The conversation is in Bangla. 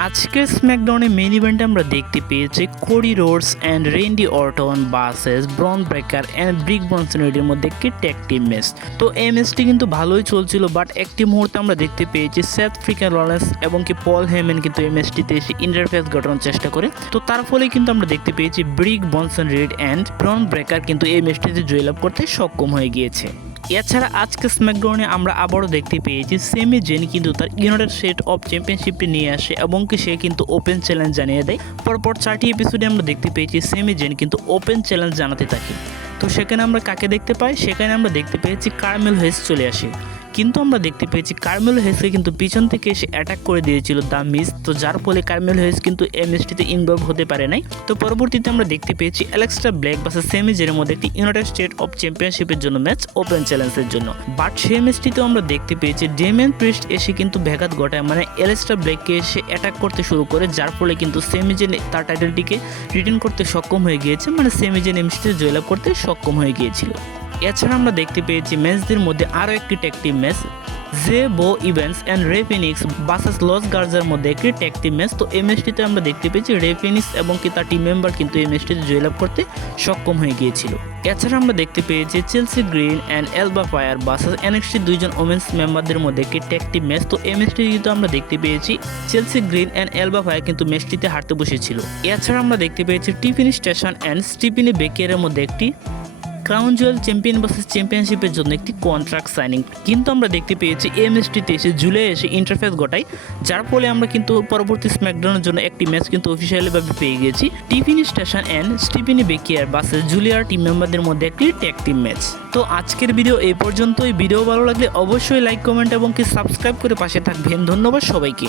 আজকের স্ম্যাকডাউনে মেন ইভেন্টে আমরা দেখতে পেয়েছি Cody Rhodes and Randy Orton versus Bron Breakker and brick বনসনের মধ্যে একটি ট্যাগ টিম ম্যাচ তো এই ম্যাচটি কিন্তু ভালোই চলছিল বাট একটি মুহূর্তে আমরা দেখতে পেয়েছি সেথ ফ্রিকান লরেন্স এবং কি পল হেমেন কিন্তু এই ম্যাচটিতে এসে ইন্টারফেস ঘটানোর চেষ্টা করে। তো তার ফলে কিন্তু আমরা দেখতে পেয়েছি brick Bronson Reed and Bron Breakker কিন্তু এই ম্যাচটিতে জয়লাভ করতে সক্ষম হয়ে গিয়েছে। এছাড়া আজকে স্ম্যাকডাউনে আমরা আবারও দেখতে পেয়েছি সেমি জেন কিন্তু তার ইউনাইটেড স্টেট অফ চ্যাম্পিয়নশিপটি নিয়ে আসে এবং কি সে কিন্তু ওপেন চ্যালেঞ্জ জানিয়ে দেয়। পরপর চারটি এপিসোডে আমরা দেখতে পেয়েছি সেমি জেন কিন্তু ওপেন চ্যালেঞ্জ জানাতে থাকে। তো সেখানে আমরা কাকে দেখতে পাই? সেখানে আমরা দেখতে পেয়েছি কার্মেল হেস চলে আসে। কিন্তু আমরা দেখতে পেয়েছি কার্মেল হেসকে কিন্তু পিছন থেকে এসে অ্যাটাক করে দিয়েছিল দ্য মিস তো যার ফলে কার্মেল হেস কিন্তু এমএসটিতে ইনভলভ হতে পারে নাই। তো পরবর্তীতে আমরা দেখতে পেয়েছি অ্যালেক্সট্রা ব্ল্যাক বাসা সেমিজের মধ্যে একটি ইউনাইটেড স্টেট অফ চ্যাম্পিয়নশিপের জন্য ম্যাচ ওপেন চ্যালেঞ্জের জন্য। বাট সেই ম্যাচটিতেও আমরা দেখতে পেয়েছি ডেমেন প্রিস্ট এসে কিন্তু ব্যাঘাত ঘটায়। মানে অ্যালেক্সটা ব্ল্যাককে এসে অ্যাটাক করতে শুরু করে, যার ফলে কিন্তু সেমিজেন তার টাইটেলটিকে রিটার্ন করতে সক্ষম হয়ে গিয়েছে। মানে সেমিজেন এমসিতে জয়লাভ করতে সক্ষম হয়ে গিয়েছিল। এছাড়া আমরা দেখতে পেয়েছি ম্যাচদের মধ্যে আরও একটি ট্যাকটিভ match Je'Von Evans and Rey Fenix versus Los Garza মধ্যে একটি ট্যাকটিভ ম্যাচ তো এই ম্যাচটিতে আমরা দেখতে পেয়েছি রেফিনিক্স এবং কি তার টিম মেম্বার কিন্তু এই ম্যাচটিতে জয়লাভ করতে সক্ষম হয়ে গিয়েছিল। এছাড়া আমরা দেখতে পেয়েছি Chelsea Green and Alba Fyre versus NXT দুইজন ওমেন্স মেম্বারদের মধ্যে একটি ট্যাকটিভ ম্যাচ তো এই ম্যাচটি কিন্তু আমরা দেখতে পেয়েছি Chelsea Green and Alba Fyre কিন্তু ম্যাচটিতে হারতে বসেছিল। এছাড়া আমরা দেখতে পেয়েছি টিফিন স্টেশন অ্যান্ড স্টিফিনি বেকিয়ারের মধ্যে একটি ক্রাউন জুয়েল চ্যাম্পিয়ন ভার্সেস চ্যাম্পিয়নশিপের জন্য একটি কন্ট্রাক্ট সাইনিং কিন্তু আমরা দেখতে পেয়েছি এমএসটিতে এসে জুলাই এসে ইন্টারফেস ঘটাই যার ফলে আমরা কিন্তু পরবর্তী স্ম্যাকডাউনের জন্য একটি ম্যাচ কিন্তু অফিসিয়ালিভাবে পেয়ে গেছি। Tiffany Stratton and Stephanie Vaquer versus জুলিয়ার team মেম্বারদের মধ্যে একটি ট্যাগ টিম ম্যাচ তো আজকের ভিডিও এই পর্যন্তই। ভিডিও ভালো লাগলে অবশ্যই লাইক কমেন্ট এবং কি সাবস্ক্রাইব করে পাশে থাকবেন। ধন্যবাদ সবাইকে।